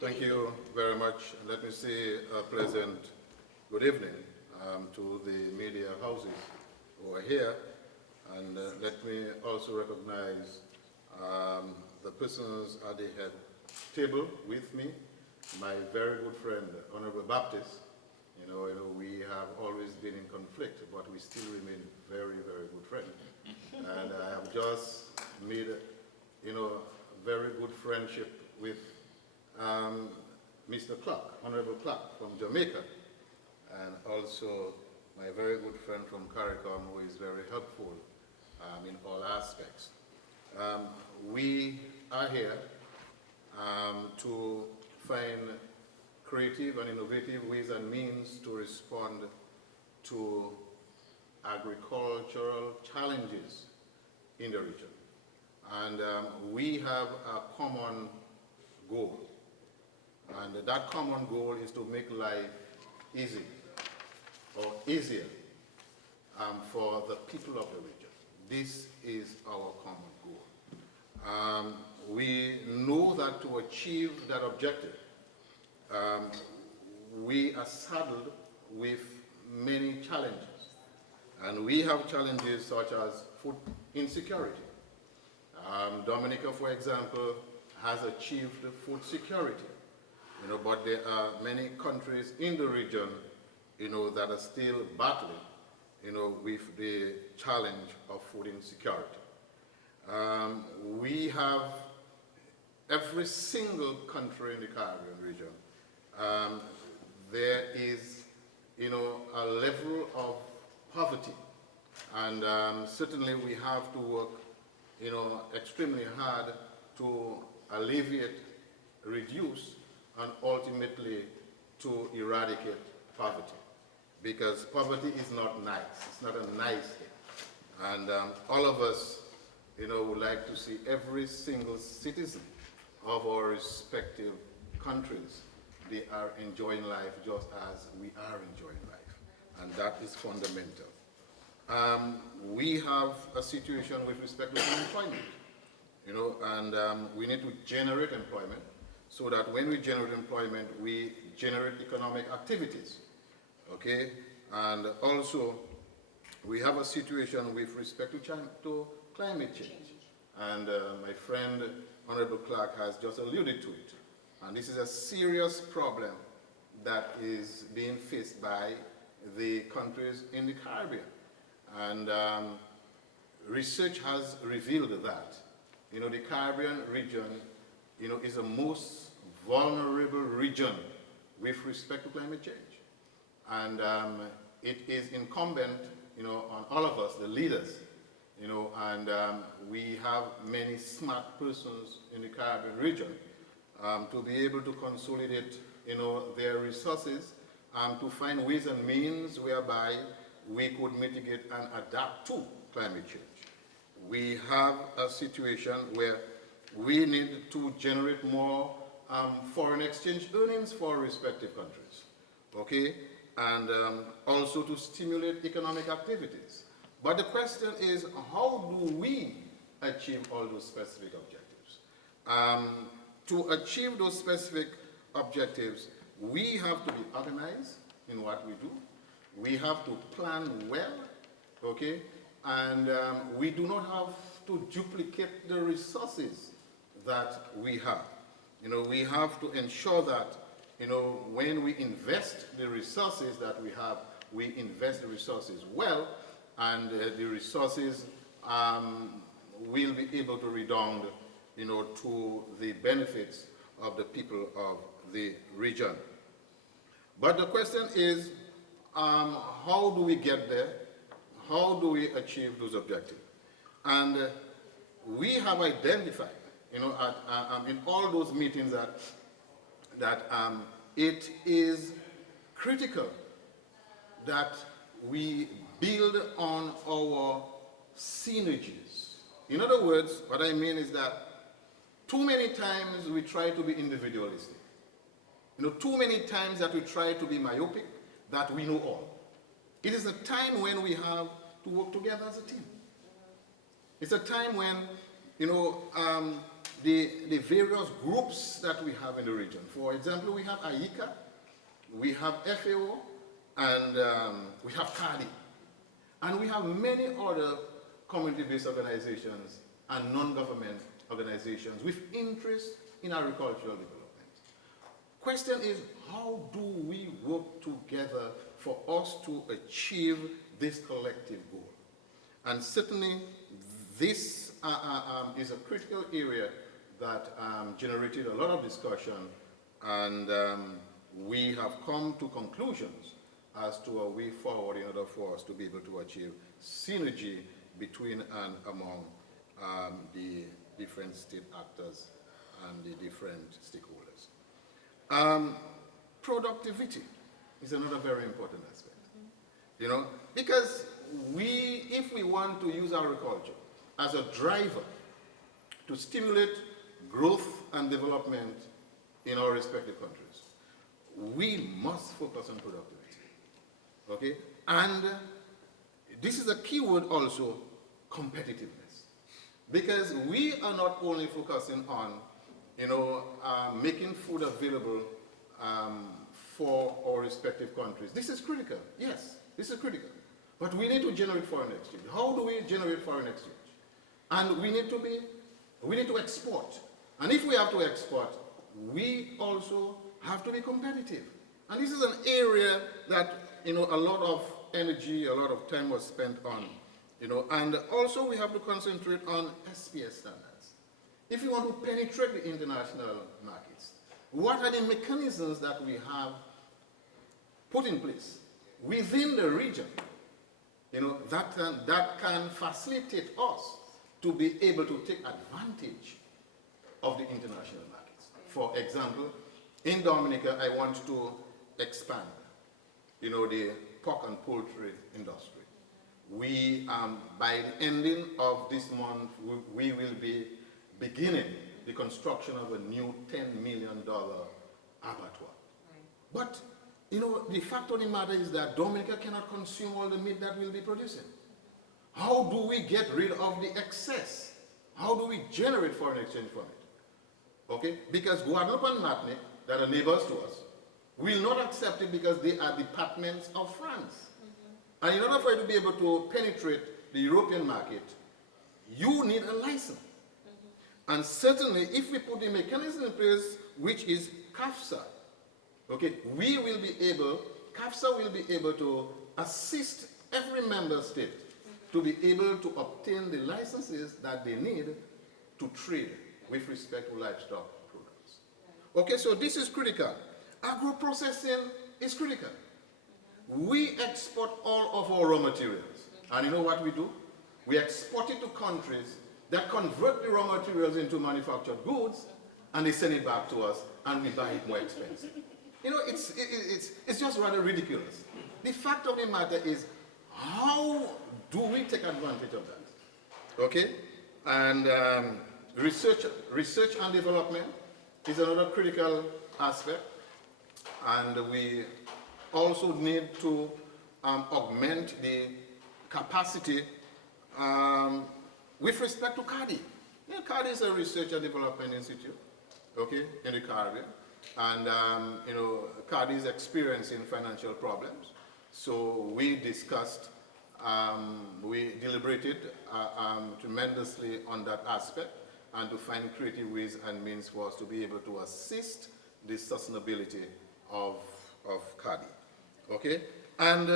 Thank you very much. Let me say a pleasant good evening to the media houses who are here. And let me also recognize the persons at the head table with me, my very good friend, Honorable Baptist. You know, we have always been in conflict, but we still remain very, very good friends. And I have just made, a very good friendship with Mr. Clark, Honorable Clark from Jamaica, and also my very good friend from CARICOM, who is very helpful in all aspects. We are here to find creative and innovative ways and means to respond to agricultural challenges in the region. And we have a common goal. And that common goal is to make life easy or easier for the people of the region. This is our common goal. We know that to achieve that objective, we are saddled with many challenges. And we have challenges such as food insecurity. Dominica, for example, has achieved food security, but there are many countries in the region, that are still battling, with the challenge of food insecurity. We have every single country in the Caribbean region. There is, a level of poverty, and certainly we have to work, extremely hard to alleviate, reduce, and ultimately to eradicate poverty. Because poverty is not nice. It's not a nice thing. And all of us, would like to see every single citizen of our respective countries, they are enjoying life just as we are enjoying life. And that is fundamental. We have a situation with respect to unemployment, and we need to generate employment so that when we generate employment, we generate economic activities, okay? And also, we have a situation with respect to climate change. And my friend, Honorable Clark, has just alluded to it. And this is a serious problem that is being faced by the countries in the Caribbean. And research has revealed that, the Caribbean region, is the most vulnerable region with respect to climate change. And it is incumbent, on all of us, the leaders, and we have many smart persons in the Caribbean region to be able to consolidate, their resources to find ways and means whereby we could mitigate and adapt to climate change. We have a situation where we need to generate more foreign exchange earnings for respective countries, okay? And also to stimulate economic activities. But the question is, how do we achieve all those specific objectives? To achieve those specific objectives, we have to be organized in what we do. We have to plan well, okay? And we do not have to duplicate the resources that we have. We have to ensure that, when we invest the resources that we have, we invest the resources well, and the resources will be able to redound, to the benefits of the people of the region. But the question is, how do we get there? How do we achieve those objectives? And we have identified, in all those meetings that it is critical that we build on our synergies. In other words, what I mean is that too many times we try to be individualistic. Too many times that we try to be myopic, that we know all. It is a time when we have to work together as a team. It's a time when, the various groups that we have in the region. For example, we have AICA, we have FAO, and we have CADI. And we have many other community-based organizations and non-government organizations with interest in agricultural development. Question is, how do we work together for us to achieve this collective goal? And certainly, this is a critical area that generated a lot of discussion, and we have come to conclusions as to a way forward in order for us to be able to achieve synergy between and among the different state actors and the different stakeholders. Productivity is another very important aspect. You know, because if we want to use agriculture as a driver to stimulate growth and development in our respective countries, we must focus on productivity. Okay? And this is a key word also, competitiveness. Because we are not only focusing on, making food available for our respective countries. This is critical. Yes, this is critical. But we need to generate foreign exchange. How do we generate foreign exchange? And we need to export. And if we have to export, we also have to be competitive. And this is an area that, a lot of energy, a lot of time was spent on, and also we have to concentrate on SPS standards. If you want to penetrate the international markets, what are the mechanisms that we have put in place within the region, that can facilitate us to be able to take advantage of the international markets? For example, in Dominica, I want to expand, the pork and poultry industry. We, by the ending of this month, we will be beginning the construction of a new $10 million abattoir. Right. But, the fact of the matter is that Dominica cannot consume all the meat that we'll be producing. How do we get rid of the excess? How do we generate foreign exchange from it? Okay? Because Guadeloupe and Martinique, that are neighbors to us, will not accept it because they are departments of France. Mm-hmm. And in order for you to be able to penetrate the European market, you need a license. Mm-hmm. And certainly, if we put the mechanism in place, which is CAFSA, okay, CAFSA will be able to assist every member state to be able to obtain the licenses that they need to trade with respect to livestock products. Okay, so this is critical. Agro-processing is critical. We export all of our raw materials. And you know what we do? We export it to countries that convert the raw materials into manufactured goods, and they send it back to us, and we buy it more expensive. It's just rather ridiculous. The fact of the matter is, how do we take advantage of that? Okay? And research and development is another critical aspect. And we also need to augment the capacity with respect to CADI. CADI is a research and development institute, okay, in the Caribbean. And, CADI is experiencing financial problems. So we discussed, we deliberated tremendously on that aspect, and to find creative ways and means for us to be able to assist the sustainability of CADI. Okay? And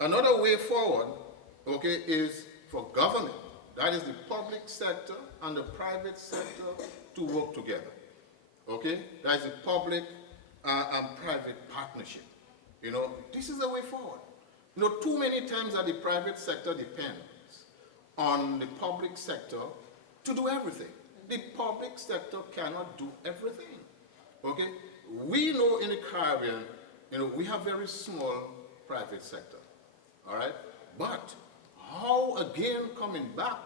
another way forward, okay, is for government, that is the public sector and the private sector, to work together. Okay? That is the public and private partnership. This is the way forward. Too many times that the private sector depends on the public sector to do everything. The public sector cannot do everything. Okay? We know in the Caribbean, we have very small private sector. All right? But how, again, coming back,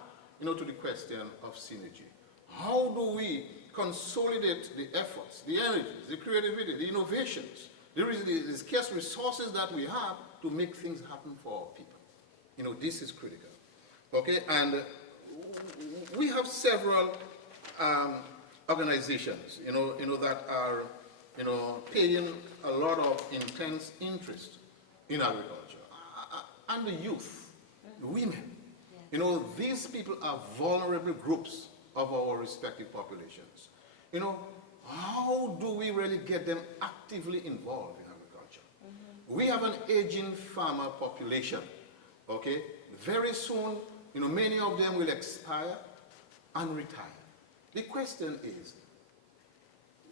to the question of synergy, how do we consolidate the efforts, the energies, the creativity, the innovations, the scarce resources that we have to make things happen for our people? This is critical. Okay? And we have several organizations, that are, paying a lot of intense interest in agriculture, and the youth, the women. These people are vulnerable groups of our respective populations. How do we really get them actively involved in agriculture? We have an aging farmer population, okay? Very soon, many of them will expire and retire. The question is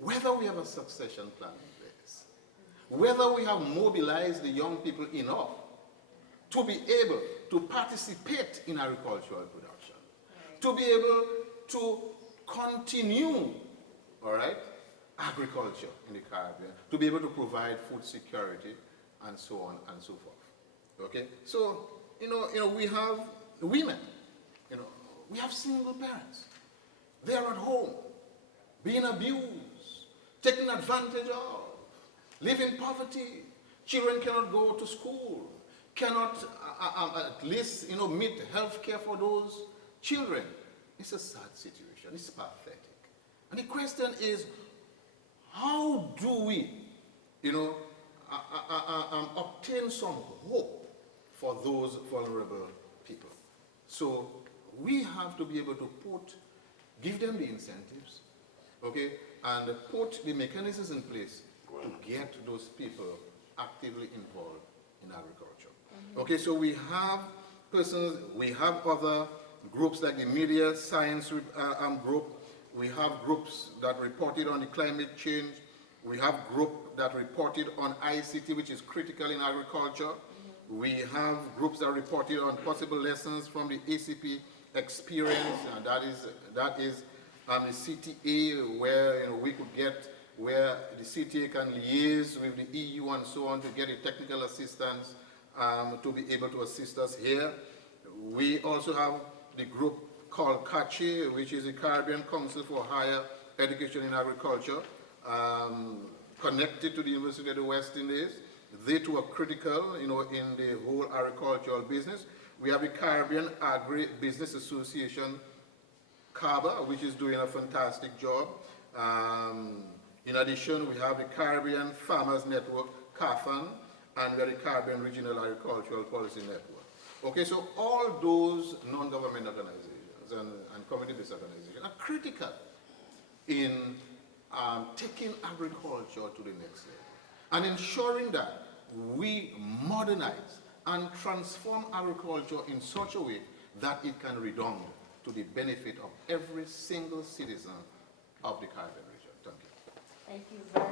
whether we have a succession plan in place, whether we have mobilized the young people enough to be able to participate in agricultural production, to be able to continue, all right, agriculture in the Caribbean, to be able to provide food security and so on and so forth. Okay, so we have women, we have single parents. They are at home, being abused, taken advantage of, live in poverty. Children cannot go to school, cannot at least meet health care for those children. It's a sad situation. It's pathetic. And the question is, how do we, obtain some hope for those vulnerable people? So we have to be able to give them the incentives, okay, and put the mechanisms in place to get those people actively involved in agriculture. Okay, so we have we have other groups like the media science group. We have groups that reported on the climate change. We have group that reported on ICT, which is critical in agriculture. We have groups that reported on possible lessons from the ACP experience, and that is the CTA, where we could get, where the CTA can liaise with the EU and so on to get the technical assistance to be able to assist us here. We also have the group called CACHE, which is the Caribbean Council for Higher Education in Agriculture, connected to the University of the West Indies. They too are critical, in the whole agricultural business. We have the Caribbean Agri-Business Association, CABA, which is doing a fantastic job. In addition, we have the Caribbean Farmers Network, CAFAN, and we have the Caribbean Regional Agricultural Policy Network. Okay, so all those non-government organizations and community-based organizations are critical in taking agriculture to the next level and ensuring that we modernize and transform agriculture in such a way that it can redound to the benefit of every single citizen of the Caribbean region. Thank you. Thank you very much.